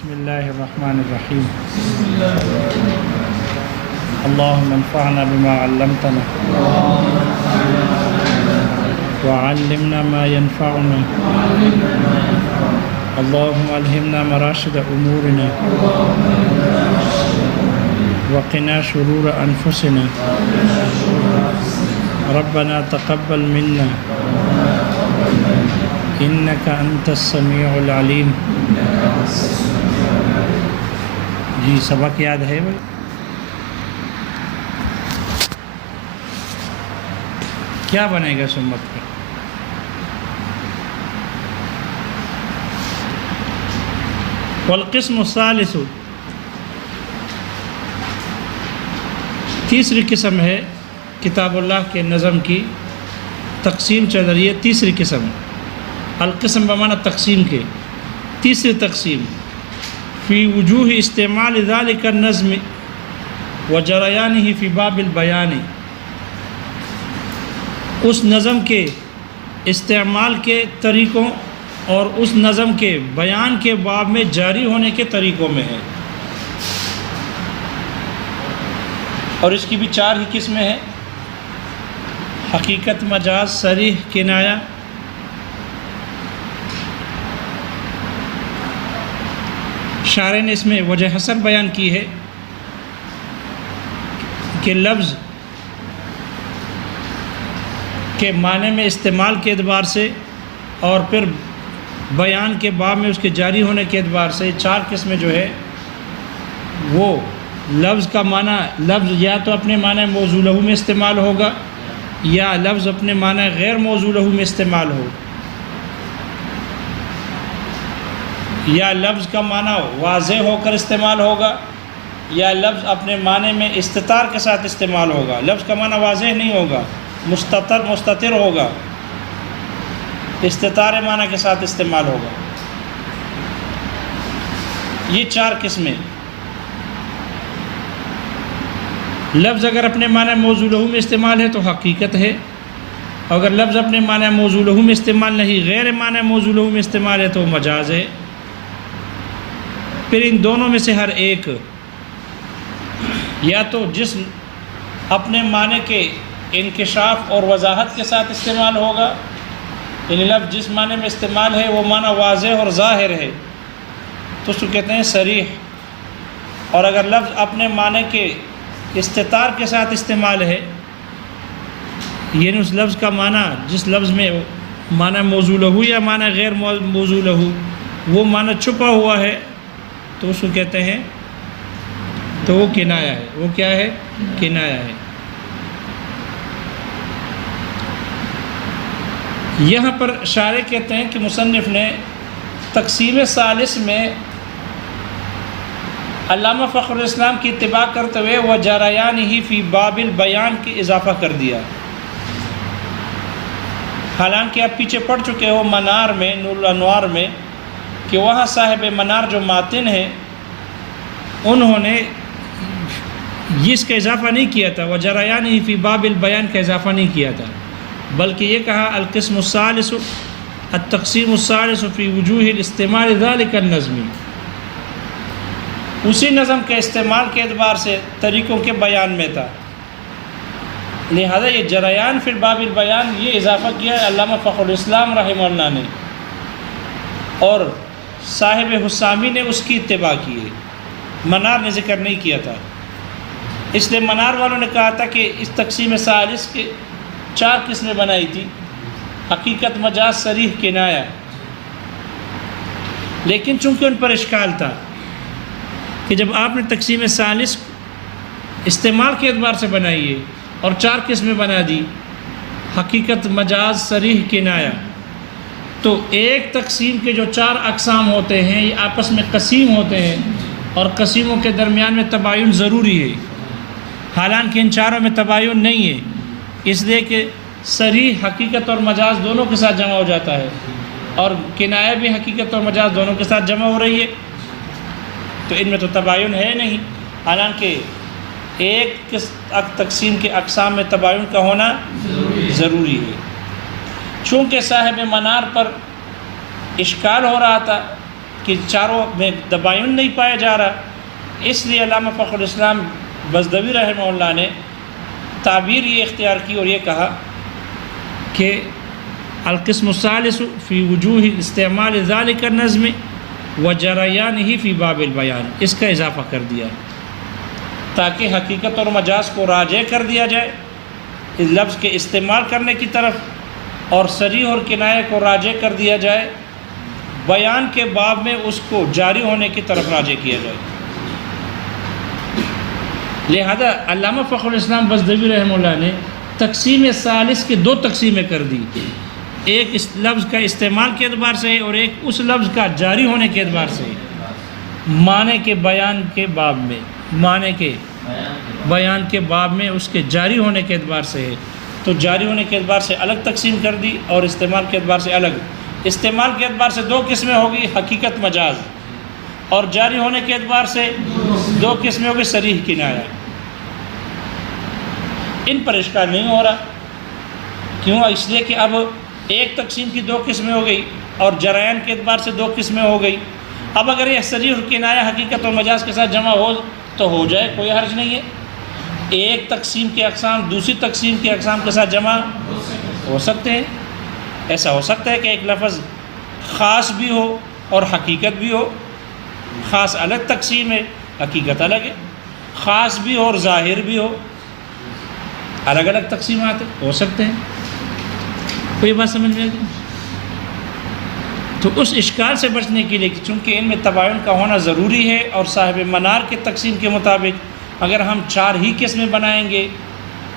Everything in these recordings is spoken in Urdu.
بسم اللہ الرحمن الرحیم اللہم انفعنا بما علمتنا وعلمنا ما ينفعنا اللہم الہمنا مراشد امورنا وقنا شرور انفسنا ربنا تقبل منا انك انت السمیع العلیم۔ جی سبق یاد ہے بھائی؟ کیا بنے گا سمت کا؟ والقسم الثالث، تیسری قسم ہے کتاب اللہ کے نظم کی تقسیم چل رہی ہے۔ تیسری قسم، القسم بمعنی تقسیم کے، تیسری تقسیم فی وجوہ استعمال ذالک النظم وجریانہ فی باب البیان، اس نظم کے استعمال کے طریقوں اور اس نظم کے بیان کے باب میں جاری ہونے کے طریقوں میں ہے، اور اس کی بھی چار ہی قسمیں ہیں: حقیقت، مجاز، صریح، کنایہ۔ شاعر نے اس میں وجہ حسن بیان کی ہے کہ لفظ کے معنی میں استعمال کے اعتبار سے اور پھر بیان کے باب میں اس کے جاری ہونے کے اعتبار سے چار قسمیں جو ہے وہ لفظ کا معنی، لفظ یا تو اپنے معنی موضوع لہو میں استعمال ہوگا یا لفظ اپنے معنی غیر موضوع لہو میں استعمال ہو، یا لفظ کا معنی واضح ہو کر استعمال ہوگا یا لفظ اپنے معنی میں استتار کے ساتھ استعمال ہوگا۔ لفظ کا معنی واضح نہیں ہوگا، مستتر ہوگا، استتار معنی کے ساتھ استعمال ہوگا۔ یہ چار قسمیں۔ لفظ اگر اپنے معنی موضوع لہو میں استعمال ہے تو حقیقت ہے، اگر لفظ اپنے معنی موضوع لہو میں استعمال نہیں، غیر معنی موضوع لہو میں استعمال ہے تو مجاز ہے۔ پھر ان دونوں میں سے ہر ایک یا تو جس اپنے معنی کے انکشاف اور وضاحت کے ساتھ استعمال ہوگا، یعنی لفظ جس معنی میں استعمال ہے وہ معنی واضح اور ظاہر ہے تو اس کو کہتے ہیں صریح، اور اگر لفظ اپنے معنی کے استتار کے ساتھ استعمال ہے، یعنی اس لفظ کا معنی جس لفظ میں معنی موضوع لہو یا معنی غیر موضوع لہو وہ معنی چھپا ہوا ہے تو اس کو کہتے ہیں، تو وہ کنایہ ہے۔ وہ کیا ہے؟ کنایہ ہے۔ یہاں پر شارح کہتے ہیں کہ مصنف نے تقسیم ثالث میں علامہ فخر الاسلام کی اتباع کرتے ہوئے وجریانہ فی باب البیان کی اضافہ کر دیا، حالانکہ آپ پیچھے پڑھ چکے ہو منار میں، نور الانوار میں، کہ وہاں صاحب منار جو ماتن ہیں انہوں نے اس کا اضافہ نہیں کیا تھا، وجریانہ فی باب البیان کا اضافہ نہیں کیا تھا، بلکہ یہ کہا القسم الثالث التقسیم الثالث فی وجوہ الاستعمال ذالک النظم، اسی نظم کے استعمال کے اعتبار سے طریقوں کے بیان میں تھا، لہذا یہ جریان فی باب البیان یہ اضافہ کیا ہے علامہ فخر الاسلام رحمہ اللہ نے، اور صاحب حسامی نے اس کی اتباع کی ہے، منار نے ذکر نہیں کیا تھا۔ اس لیے منار والوں نے کہا تھا کہ اس تقسیم ثالث کے چار قسمیں بنائی تھی: حقیقت، مجاز، صریح، کنایہ، لیکن چونکہ ان پر اشکال تھا کہ جب آپ نے تقسیم ثالث استعمال کے اعتبار سے بنائی ہے اور چار قسمیں بنا دی، حقیقت، مجاز، صریح، کنایہ، تو ایک تقسیم کے جو چار اقسام ہوتے ہیں یہ آپس میں قسیم ہوتے ہیں اور قسیموں کے درمیان میں تباین ضروری ہے، حالانکہ ان چاروں میں تباین نہیں ہے، اس لیے کہ صریح حقیقت اور مجاز دونوں کے ساتھ جمع ہو جاتا ہے اور کنایہ بھی حقیقت اور مجاز دونوں کے ساتھ جمع ہو رہی ہے، تو ان میں تو تباین ہے نہیں، حالانکہ ایک تقسیم کے اقسام میں تباین کا ہونا ضروری ہے۔ چونکہ صاحب منار پر اشکال ہو رہا تھا کہ چاروں میں تباین نہیں پایا جا رہا، اس لیے علامہ فخر الاسلام بزدوی رحمہ اللہ نے تعبیر یہ اختیار کی اور یہ کہا کہ القسم الثالث فی وجوہ استعمال ذلك النظم وجریانہ فی باب البیان، اس کا اضافہ کر دیا تاکہ حقیقت اور مجاز کو راجع کر دیا جائے اس لفظ کے استعمال کرنے کی طرف، اور صریح اور کنایہ کو راجع کر دیا جائے بیان کے باب میں اس کو جاری ہونے کی طرف راجع کیا جائے۔ لہذا علامہ فخر الاسلام بزدوی رحمہ اللہ نے تقسیم ثالث کے دو تقسیمیں کر دی، ایک اس لفظ کا استعمال کے اعتبار سے اور ایک اس لفظ کا جاری ہونے کے اعتبار سے، معنی کے بیان کے باب میں، معنی کے بیان کے باب میں اس کے جاری ہونے کے اعتبار سے ہے، تو جاری ہونے کے اعتبار سے الگ تقسیم کر دی اور استعمال کے اعتبار سے الگ۔ استعمال کے اعتبار سے دو قسمیں ہوگی، حقیقت مجاز، اور جاری ہونے کے اعتبار سے دو قسمیں ہوگی، صریح کنایہ۔ ان پر اشکال نہیں ہو رہا، کیوں؟ اس لیے کہ اب ایک تقسیم کی دو قسمیں ہو گئی اور جریان کے اعتبار سے دو قسمیں ہو گئی۔ اب اگر یہ صریح اور کنایہ حقیقت اور مجاز کے ساتھ جمع ہو تو ہو جائے، کوئی حرج نہیں ہے۔ ایک تقسیم کے اقسام دوسری تقسیم کے اقسام کے ساتھ جمع ہو سکتے ہیں۔ ایسا ہو سکتا ہے کہ ایک لفظ خاص بھی ہو اور حقیقت بھی ہو، خاص الگ تقسیم ہے، حقیقت الگ ہے، خاص بھی ہو اور ظاہر بھی ہو، الگ الگ تقسیمات ہو سکتے ہیں۔ کوئی بات سمجھ میں آ گئی؟ تو اس اشکال سے بچنے کے لیے کہ چونکہ ان میں تباین کا ہونا ضروری ہے، اور صاحب منار کے تقسیم کے مطابق اگر ہم چار ہی قسمیں بنائیں گے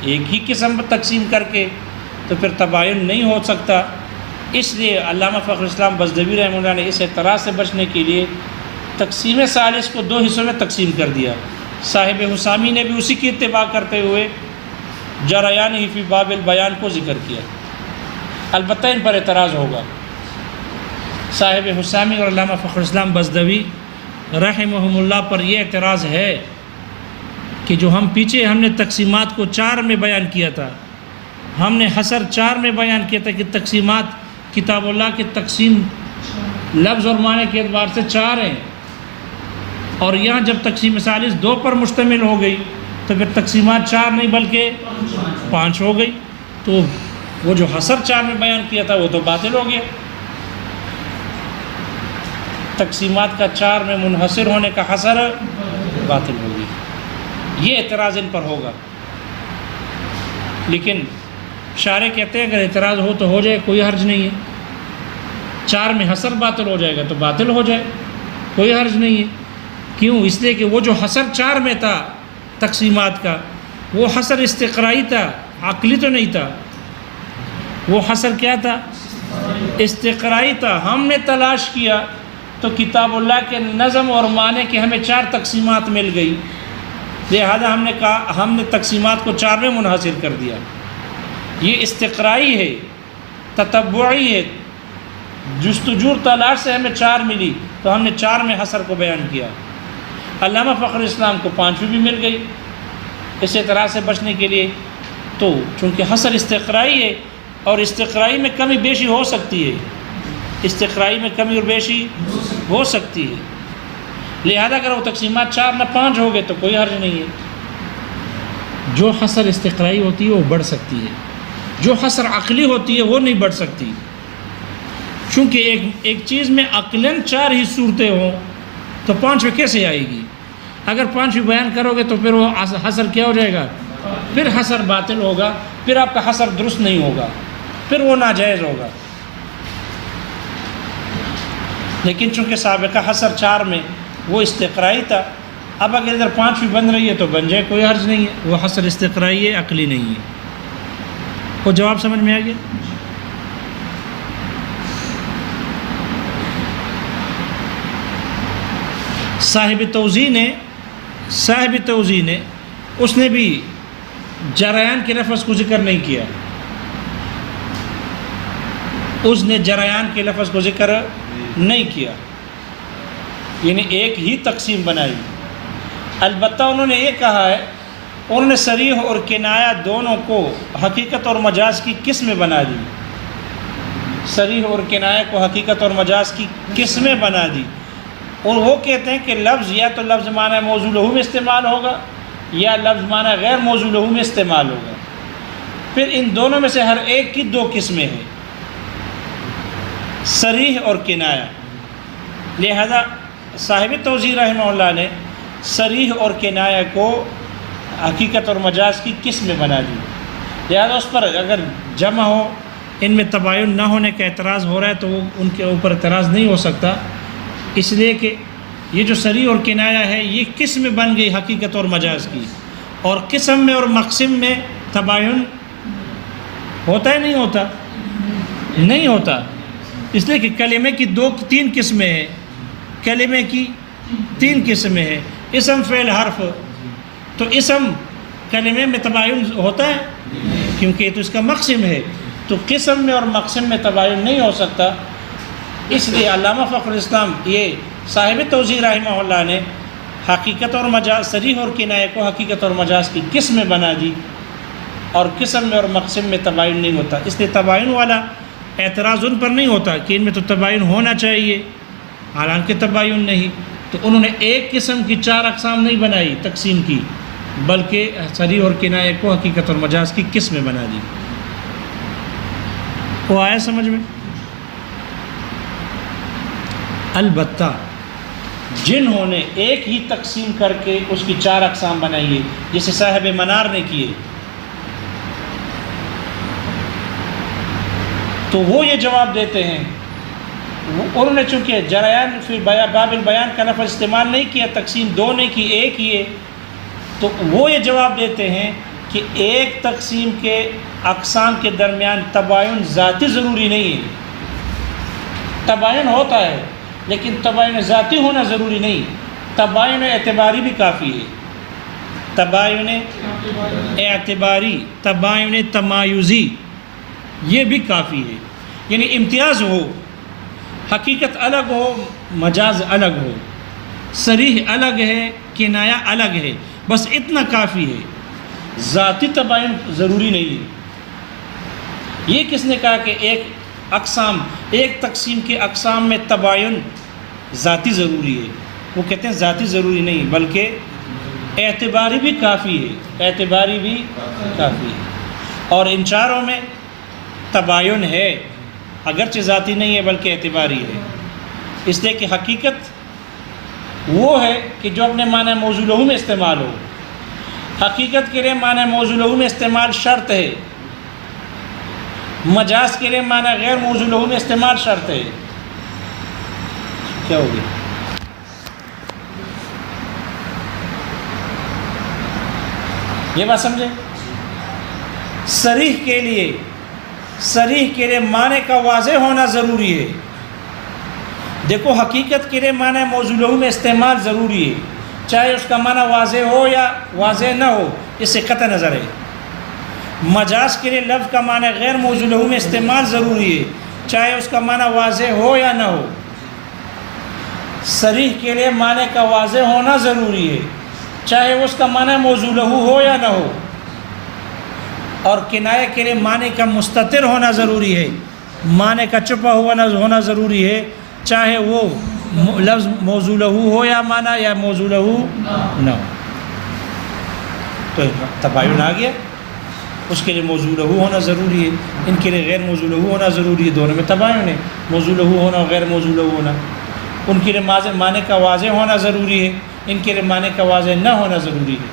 ایک ہی قسم تقسیم کر کے تو پھر تباین نہیں ہو سکتا، اس لیے علامہ فخر الاسلام بزدوی رحمہ اللہ نے اس اعتراض سے بچنے کے لیے تقسیم ثالث کو دو حصوں میں تقسیم کر دیا۔ صاحب حسامی نے بھی اسی کی اتباع کرتے ہوئے جریان فی باب البیان کو ذکر کیا، البتہ ان پر اعتراض ہوگا۔ صاحب حسامی اور علامہ فخر الاسلام بزدوی رحمہم اللہ پر یہ اعتراض ہے کہ جو ہم نے تقسیمات کو چار میں بیان کیا تھا، ہم نے حصر چار میں بیان کیا تھا کہ تقسیمات کتاب اللہ کی تقسیم لفظ اور معنی کے اعتبار سے چار ہیں، اور یہاں جب تقسیم ثالث دو پر مشتمل ہو گئی تو پھر تقسیمات چار نہیں بلکہ پانچ ہو گئی، تو وہ جو حصر چار میں بیان کیا تھا وہ تو باطل ہو گیا، تقسیمات کا چار میں منحصر ہونے کا حصر باطل ہو گیا۔ یہ اعتراض ان پر ہوگا، لیکن شارح کہتے ہیں اگر اعتراض ہو تو ہو جائے، کوئی حرج نہیں ہے، چار میں حصر باطل ہو جائے گا تو باطل ہو جائے، کوئی حرج نہیں ہے۔ کیوں؟ اس لیے کہ وہ جو حصر چار میں تھا تقسیمات کا وہ حصر استقرائی تھا، عقلی تو نہیں تھا، وہ حصر کیا تھا؟ استقرائی تھا۔ ہم نے تلاش کیا تو کتاب اللہ کے نظم اور معنی کی ہمیں چار تقسیمات مل گئی، لہذا ہم نے کہا ہم نے تقسیمات کو چار میں منحصر کر دیا۔ یہ استقرائی ہے، تتبعی ہے، جستجو تلاش سے ہمیں چار ملی تو ہم نے چار میں حصر کو بیان کیا۔ علامہ فخر الاسلام کو پانچویں بھی مل گئی، اس اعتراض سے بچنے کے لیے۔ تو چونکہ حصر استقرائی ہے اور استقرائی میں کمی بیشی ہو سکتی ہے، استقرائی میں کمی اور بیشی ہو سکتی ہے، لہذا اگر وہ تقسیمات چار نہ پانچ ہو گئے تو کوئی حرج نہیں ہے۔ جو حصر استقرائی ہوتی ہے وہ بڑھ سکتی ہے، جو حصر عقلی ہوتی ہے وہ نہیں بڑھ سکتی، چونکہ ایک چیز میں عقلاً چار ہی صورتیں ہوں تو پانچویں کیسے آئے گی؟ اگر پانچویں بیان کرو گے تو پھر وہ حصر کیا ہو جائے گا؟ پھر حصر باطل ہوگا، پھر آپ کا حصر درست نہیں ہوگا، پھر وہ ناجائز ہوگا۔ لیکن چونکہ سابقہ حصر چار میں وہ استقرائی تھا، اب اگر ادھر پانچویں بن رہی ہے تو بن جائے، کوئی حرج نہیں ہے، وہ حصر استقرائی ہے، عقلی نہیں ہے۔ وہ جواب سمجھ میں آ گیا؟ صاحب توضیح نے اس نے بھی جریان کے لفظ کو ذکر نہیں کیا، اس نے جریان کے لفظ کو ذکر نہیں کیا، یعنی ایک ہی تقسیم بنائی۔ البتہ انہوں نے یہ کہا ہے، انہوں نے صریح اور کنایہ دونوں کو حقیقت اور مجاز کی قسمیں بنا دی، صریح اور کنایہ کو حقیقت اور مجاز کی قسمیں بنا دی، اور وہ کہتے ہیں کہ لفظ یا تو لفظ معنی موضوع لہو میں استعمال ہوگا یا لفظ معنی غیر موضوع لہو میں استعمال ہوگا۔ پھر ان دونوں میں سے ہر ایک کی دو قسمیں ہیں، صریح اور کنایہ۔ لہذا صاحب توضیح رحمہ اللہ نے صریح اور کنایہ کو حقیقت اور مجاز کی قسمیں بنا دی۔ لہذا اس پر اگر جمع ہو، ان میں تباین نہ ہونے کا اعتراض ہو رہا ہے تو وہ ان کے اوپر اعتراض نہیں ہو سکتا، اس لیے کہ یہ جو صریح اور کنایہ ہے یہ قسم بن گئی حقیقت اور مجاز کی، اور قسم میں اور مقسم میں تباین ہوتا ہے نہیں ہوتا؟ نہیں ہوتا، اس لیے کہ کلمے کی تین قسمیں ہیں، کلمے کی تین قسمیں ہیں، اسم فعل حرف۔ تو اسم کلمے میں تباین ہوتا ہے کیونکہ تو اس کا مقسم ہے، تو قسم میں اور مقسم میں تباین نہیں ہو سکتا۔ اس لیے علامہ فخر الاسلام یہ صاحب توضیح رحمہ اللہ نے حقیقت اور مجاز، صریح اور کنایہ کو حقیقت اور مجاز کی قسمیں بنا دی، اور قسم میں اور مقسم میں تباین نہیں ہوتا۔ اس لیے تباین والا اعتراض ان پر نہیں ہوتا کہ ان میں تو تباین ہونا چاہیے، حالانکہ تباین نہیں، تو انہوں نے ایک قسم کی 4 اقسام نہیں بنائی تقسیم کی، بلکہ صریح اور کنایہ کو حقیقت اور مجاز کی قسمیں بنا دی۔ وہ آیا سمجھ میں؟ البتہ جنہوں نے ایک ہی تقسیم کر کے اس کی 4 اقسام بنائی ہے، جسے صاحب منار نے کیے، تو وہ یہ جواب دیتے ہیں، انہوں نے چونکہ جریان فی باب البیان کا لفظ استعمال نہیں کیا، تقسیم 2 نہیں کی، ایک ہی ہے، تو وہ یہ جواب دیتے ہیں کہ ایک تقسیم کے اقسام کے درمیان تباین ذاتی ضروری نہیں ہے۔ تباین ہوتا ہے لیکن تباین ذاتی ہونا ضروری نہیں، تباین اعتباری بھی کافی ہے، تباین اعتباری، تباین تمایزی، یہ بھی کافی ہے، یعنی امتیاز ہو، حقیقت الگ ہو، مجاز الگ ہو، صریح الگ ہے، کنایہ الگ ہے، بس اتنا کافی ہے، ذاتی تباین ضروری نہیں ہے۔ یہ کس نے کہا کہ ایک تقسیم کے اقسام میں تباین ذاتی ضروری ہے؟ وہ کہتے ہیں ذاتی ضروری نہیں بلکہ اعتباری بھی کافی ہے، اعتباری بھی کافی ہے، اور ان 4 میں تباین ہے، اگرچہ ذاتی نہیں ہے بلکہ اعتباری ہے، اس لیے کہ حقیقت وہ ہے کہ جو اپنے معنی موضوع لہو میں استعمال ہو، حقیقت کے لیے معنی موضوع لہو میں استعمال شرط ہے، مجاز کے لیے معنی غیر موضوع لہو میں استعمال شرط ہے۔ کیا ہوگی؟ یہ بات سمجھے؟ صریح کے لیے معنی کا واضح ہونا ضروری ہے۔ دیکھو حقیقت کے لیے معنی موضوع لہو میں استعمال ضروری ہے، چاہے اس کا معنی واضح ہو یا واضح نہ ہو، اس سے قطع نظر ہے۔ مجاز کے لیے لفظ کا معنی غیر موضوع لہو میں استعمال ضروری ہے، چاہے اس کا معنی واضح ہو یا نہ ہو۔ صریح کے لیے معنی کا واضح ہونا ضروری ہے، چاہے اس کا معنی موضوع لہو ہو یا نہ ہو، اور کنایہ کے لیے معنی کا مستتر ہونا ضروری ہے، معنی کا چھپا ہوا ہونا ضروری ہے، چاہے وہ لفظ موضوع لہو ہو یا معنی یا موضوع لہو نہ ہو۔ تو تباین آ گیا، اس کے لیے موضوع لہو ہونا ضروری ہے، ان کے لیے غیر موضوع لہو ہونا ضروری ہے، دونوں میں تباین ہے، موضوع لہو ہونا اور غیر موضوع لہو ہونا۔ ان کے لیے معنی کا واضح ہونا ضروری ہے، ان کے لیے معنی کا واضح نہ ہونا ضروری ہے۔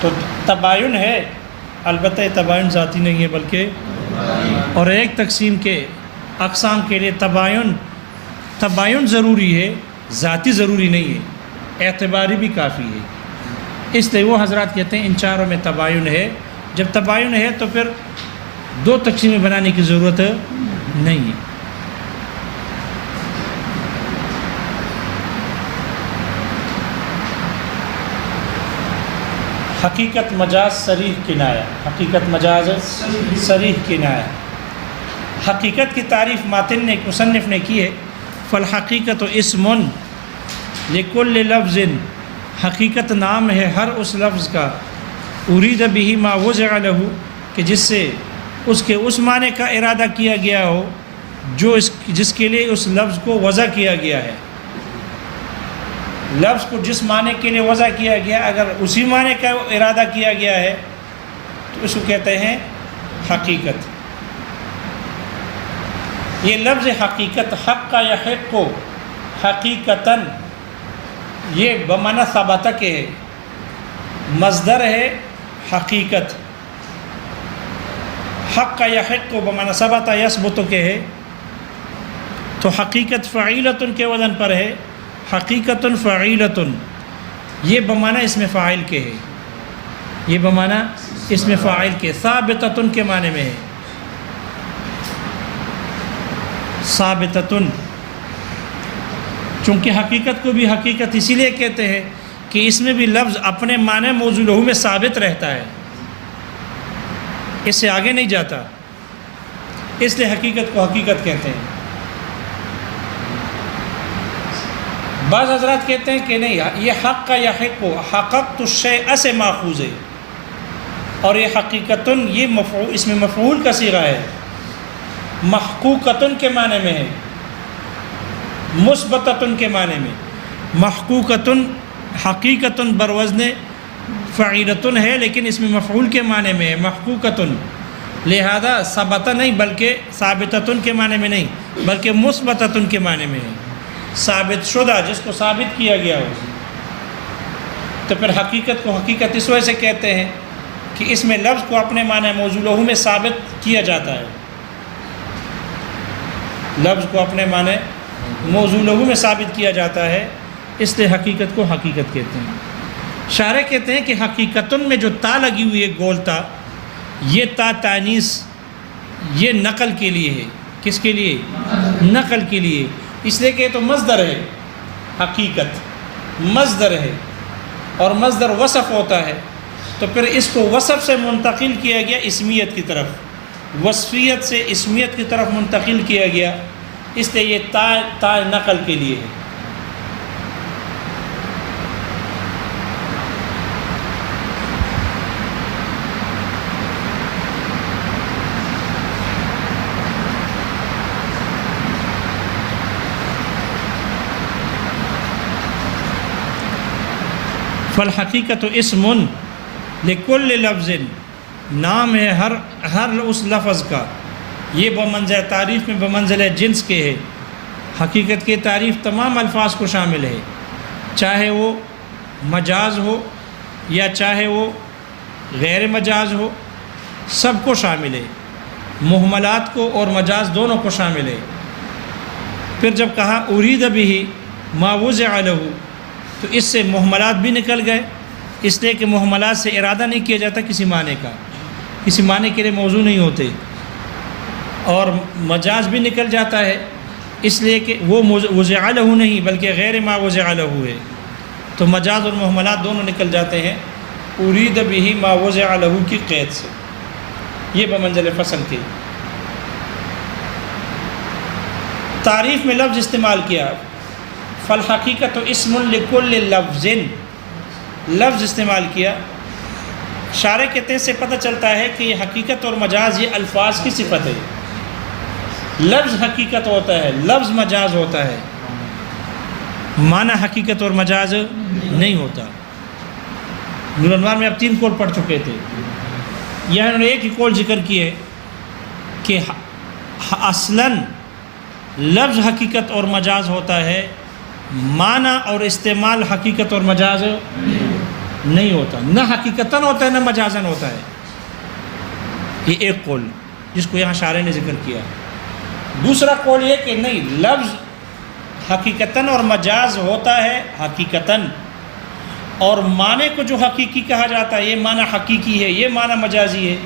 تو تباین ہے، البتہ تباین ذاتی نہیں ہے بلکہ، اور ایک تقسیم کے اقسام کے لیے تباین ضروری ہے، ذاتی ضروری نہیں ہے، اعتباری بھی کافی ہے۔ اس لیے وہ حضرات کہتے ہیں ان 4 میں تباین ہے۔ جب تباین ہے تو پھر 2 تقسیمیں بنانے کی ضرورت نہیں ہے۔ حقیقت مجاز صریح کنایہ، حقیقت مجاز صریح کنایہ۔ حقیقت کی تعریف ماتن نے، مصنف نے کی ہے، فالحقیقت اسم لکل لفظ، حقیقت نام ہے ہر اس لفظ کا، ارید بہ ما وضع لہ، کہ جس سے اس کے اس معنی کا ارادہ کیا گیا ہو جو جس کے لیے اس لفظ کو وضع کیا گیا ہے۔ لفظ کو جس معنی کے لیے وضع کیا گیا اگر اسی معنی کا ارادہ کیا گیا ہے تو اس کو کہتے ہیں حقیقت۔ یہ لفظ حقیقت، حق کا یحق کو حقیقتاً، یہ بمعنی ثبت کے ہے، مصدر ہے حقیقت۔ حق کا یحق کو بمعنی ثبت یثبت کے ہے، تو حقیقت فعیلۃ کے وزن پر ہے، حقیقت فعیلۃ، یہ بمعنی اسم فاعل کے ہے، یہ بمعنی اسم فاعل کے، ثابتۃ کے معنی میں ہے، ثابتۃ، چونکہ حقیقت کو بھی حقیقت اسی لیے کہتے ہیں کہ اس میں بھی لفظ اپنے معنی موضوع لہو میں ثابت رہتا ہے، اس سے آگے نہیں جاتا، اس لیے حقیقت کو حقیقت کہتے ہیں۔ بعض حضرات کہتے ہیں کہ نہیں، یہ حق کا یحق کو حققت الشیء سے ماخوذ ہے، اور یہ حقیقتاً یہ مفعول، اس میں مفعول کا صیغہ ہے، محقوقتاً کے معنی میں ہے، مثبتتاً کے معنی میں، محقوقتاً حقیقتاً بروزن فعیلتاً ہے، لیکن اس میں مفعول کے معنی میں ہے، محقوقتاً، لہذا ثبت نہیں بلکہ ثابتتاً کے معنی میں نہیں بلکہ مثبتتاً کے معنی میں ہے، ثابت شدہ، جس کو ثابت کیا گیا ہو۔ تو پھر حقیقت کو حقیقت اس وجہ سے کہتے ہیں کہ اس میں لفظ کو اپنے معنی موضوع لہو میں ثابت کیا جاتا ہے، لفظ کو اپنے معنی موضوع لہو میں ثابت کیا جاتا ہے، اس لیے حقیقت کو حقیقت کہتے ہیں۔ شارح کہتے ہیں کہ حقیقتاً میں جو تا لگی ہوئی ہے گول تا، یہ تا تانیث یہ نقل کے لیے ہے، کس کے لیے؟ نقل کے لیے، اس لیے کہ یہ تو مصدر ہے، حقیقت مصدر ہے اور مصدر وصف ہوتا ہے، تو پھر اس کو وصف سے منتقل کیا گیا اسمیت کی طرف، وصفیت سے اسمیت کی طرف منتقل کیا گیا، اس لیے یہ تا نقل کے لیے ہے۔ فالحقیقت اسم لکل لفظ، نام ہے ہر اس لفظ کا، یہ بمنزل تعریف میں بمنزل جنس کے ہے، حقیقت کی تعریف تمام الفاظ کو شامل ہے، چاہے وہ مجاز ہو یا چاہے وہ غیر مجاز ہو، سب کو شامل ہے، محملات کو اور مجاز دونوں کو شامل ہے۔ پھر جب کہا ارید بہ ما وضع لہ، تو اس سے محملات بھی نکل گئے، اس لیے کہ محملات سے ارادہ نہیں کیا جاتا کسی معنی کا، کسی معنی کے لیے موضوع نہیں ہوتے، اور مجاز بھی نکل جاتا ہے اس لیے کہ وہ وضع لہ نہیں بلکہ غیر ما وضع لہ ہے، تو مجاز اور محملات دونوں نکل جاتے ہیں ارید بہ ما وضع لہ کی قید سے، یہ بمنزل فصل کے۔ تعریف میں لفظ استعمال کیا، فالحقیقت اسم لکل لفظ، لفظ استعمال کیا، شارح کہتے ہیں سے پتہ چلتا ہے کہ یہ حقیقت اور مجاز یہ الفاظ کی صفت ہے، لفظ حقیقت ہوتا ہے، لفظ مجاز ہوتا ہے، معنی حقیقت اور مجاز نہیں ہوتا۔ نور الانوار میں اب 3 قول پڑھ چکے تھے، یہاں انہوں نے ایک ہی قول ذکر کیے کہ اصلاً لفظ حقیقت اور مجاز ہوتا ہے، معنی اور استعمال حقیقت اور مجاز نہیں ہوتا، نہ حقیقتاً ہوتا ہے نہ مجازاً ہوتا ہے، یہ ایک قول جس کو یہاں شارح نے ذکر کیا۔ دوسرا قول یہ کہ نہیں، لفظ حقیقتاً اور مجاز ہوتا ہے حقیقتاً، اور معنی کو جو حقیقی کہا جاتا ہے یہ معنی حقیقی ہے، یہ معنی مجازی ہے،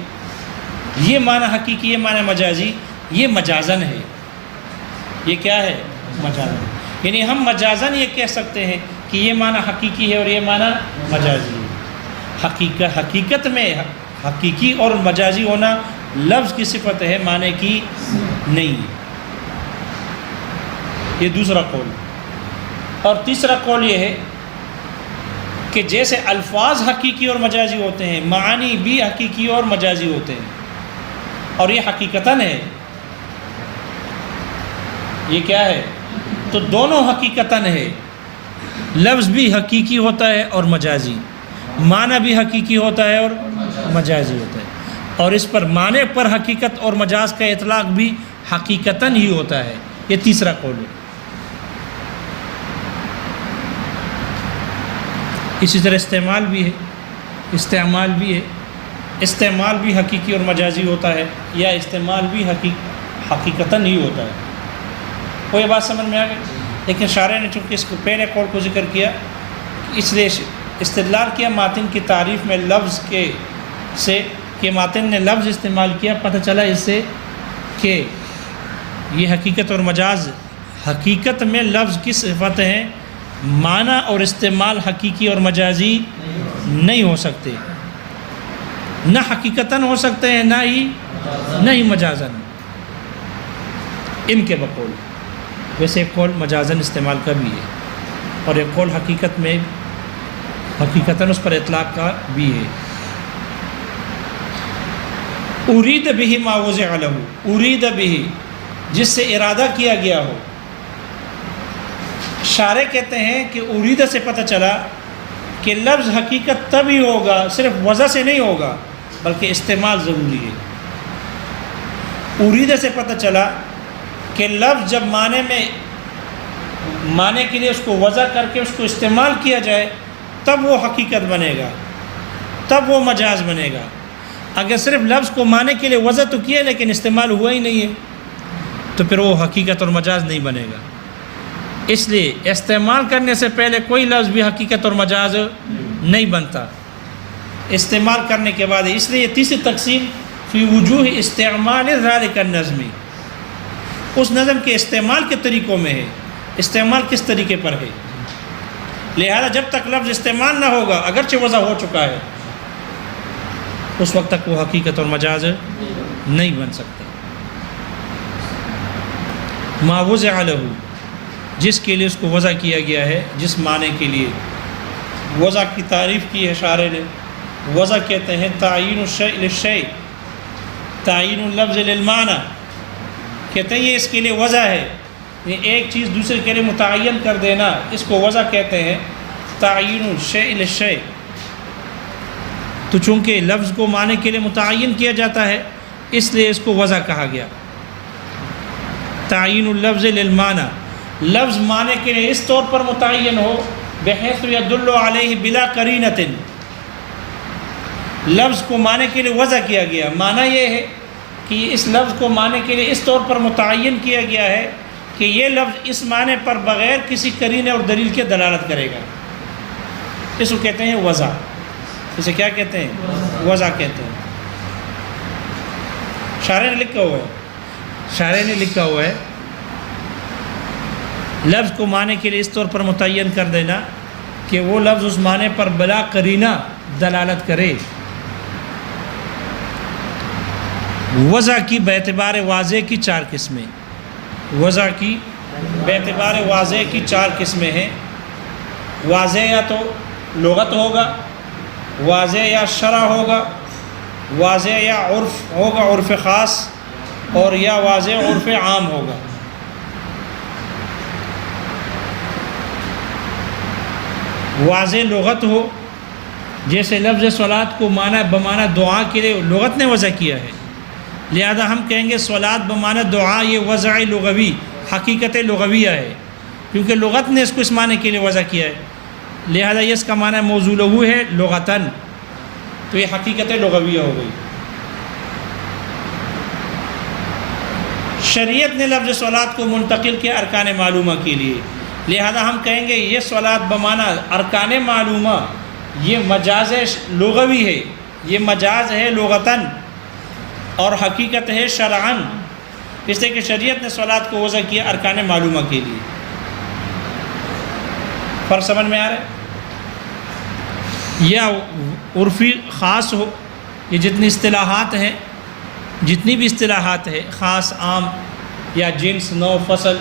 یہ معنی حقیقی، یہ معنی مجازی، یہ مجازاً ہے، یہ کیا ہے؟ مجازاً، یعنی ہم مجازاً یہ کہہ سکتے ہیں کہ یہ معنی حقیقی ہے اور یہ معنی مجازی ہے۔ حقیقت میں حقیقی اور مجازی ہونا لفظ کی صفت ہے، معنی کی نہیں، یہ دوسرا قول۔ اور تیسرا قول یہ ہے کہ جیسے الفاظ حقیقی اور مجازی ہوتے ہیں، معانی بھی حقیقی اور مجازی ہوتے ہیں، اور یہ حقیقتاً ہے، یہ کیا ہے؟ تو دونوں حقیقتاً ہے، لفظ بھی حقیقی ہوتا ہے اور مجازی، معنی بھی حقیقی ہوتا ہے اور مجازی ہوتا ہے، اور اس پر معنی پر حقیقت اور مجاز کا اطلاق بھی حقیقتاً ہی ہوتا ہے۔ یہ تیسرا قول ہے۔ اسی طرح استعمال بھی ہے، استعمال بھی حقیقی اور مجازی ہوتا ہے، یا استعمال بھی حقیقتاً ہی ہوتا ہے۔ کوئی بات سمجھ میں آ گئی؟ لیکن شارح نے چونکہ اس کو پہلے قول کو ذکر کیا، اس لیے استدلال کیا ماتن کی تعریف میں لفظ کہ ماتن نے لفظ استعمال کیا، پتہ چلا اس سے کہ یہ حقیقت اور مجاز، حقیقت میں لفظ کی صفت ہیں، معنی اور استعمال حقیقی اور مجازی نہیں ہو سکتے، نہ حقیقتاً ہو سکتے ہیں نہ ہی مجازاً ان کے بقول۔ ویسے ایک قول مجازاً استعمال کا بھی ہے، اور ایک قول حقیقتاً اس پر اطلاق کا بھی ہے۔ ارید بہ ما وضع لہ، ارید بہ جس سے ارادہ کیا گیا ہو۔ شارح کہتے ہیں کہ اریدہ سے پتہ چلا کہ لفظ حقیقت تب ہی ہوگا، صرف وضع سے نہیں ہوگا بلکہ استعمال ضروری ہے۔ اریدہ سے پتہ چلا کہ لفظ جب معنی کے لیے اس کو وضع کر کے اس کو استعمال کیا جائے تب وہ حقیقت بنے گا، تب وہ مجاز بنے گا۔ اگر صرف لفظ کو معنی کے لیے وضع تو کیا لیکن استعمال ہوا ہی نہیں ہے تو پھر وہ حقیقت اور مجاز نہیں بنے گا۔ اس لیے استعمال کرنے سے پہلے کوئی لفظ بھی حقیقت اور مجاز نہیں بنتا، استعمال کرنے کے بعد۔ اس لیے یہ تیسری تقسیم فی وجوہ استعمال ذالک النظم، اس نظم کے استعمال کے طریقوں میں ہے، استعمال کس طریقے پر ہے۔ لہذا جب تک لفظ استعمال نہ ہوگا اگرچہ وضع ہو چکا ہے اس وقت تک وہ حقیقت اور مجاز نہیں بن سکتے۔ ما وضع لہ، جس کے لیے اس کو وضع کیا گیا ہے، جس معنی کے لیے وضع کی تعریف کی ہے شارح نے۔ وضع کہتے ہیں تعین الشیء للشیء، تعین اللفظ للمعنی، کہتے ہیں یہ اس کے لیے وضع ہے، یہ ایک چیز دوسرے کے لیے متعین کر دینا، اس کو وضع کہتے ہیں، تعین الشیء للشیء۔ تو چونکہ لفظ کو معنی کے لیے متعین کیا جاتا ہے اس لیے اس کو وضع کہا گیا۔ تعین اللفظ للمعنی، لفظ معنی کے لیے اس طور پر متعین ہو بحیث یدل علیہ بلا قرینۃ، لفظ کو معنی کے لیے وضع کیا گیا، معنی یہ ہے کہ اس لفظ کو معنی کے لیے اس طور پر متعین کیا گیا ہے کہ یہ لفظ اس معنی پر بغیر کسی قرینے اور دلیل کے دلالت کرے گا، اس کو کہتے ہیں وضع۔ اسے کیا کہتے ہیں؟ وضع کہتے ہیں۔ شارح نے لکھا ہوا ہے لفظ کو معنی کے لیے اس طور پر متعین کر دینا کہ وہ لفظ اس معنی پر بلا قرینہ دلالت کرے۔ وضع کی باعتبار واضح کی چار قسمیں، وضع کی باعتبار واضح کی چار قسمیں ہیں۔ واضح یا تو لغت ہوگا، واضح یا شرع ہوگا، واضح یا عرف ہوگا، عرف خاص، اور یا واضح عرف عام ہوگا۔ واضح لغت ہو، جیسے لفظ صلاۃ کو بمعنی دعا کے لیے لغت نے وضع کیا ہے، لہذا ہم کہیں گے صلاۃ بمعنی دعا، یہ وضع لغوی، حقیقت لغویہ ہے، کیونکہ لغت نے اس کو اس معنی کے لیے وضع کیا ہے، لہذا یہ اس کا معنی موضوع لغو ہے لغتاً، تو یہ حقیقت لغویہ ہو گئی۔ شریعت نے لفظ صلاۃ کو منتقل کیا ارکان معلومہ کے لیے، لہذا ہم کہیں گے یہ صلاۃ بمعنی ارکان معلومہ یہ مجاز لغوی ہے، یہ مجاز ہے لغتاً اور حقیقت ہے شرعاً، اس لیے کہ شریعت نے صلاۃ کو وضع کیا ارکان معلومہ کے لیے۔ فرق سمجھ میں آ رہا ہے؟ یا عرفی خاص ہو، یہ جتنی اصطلاحات ہیں، جتنی بھی اصطلاحات ہیں، خاص عام یا جنس نوع فصل،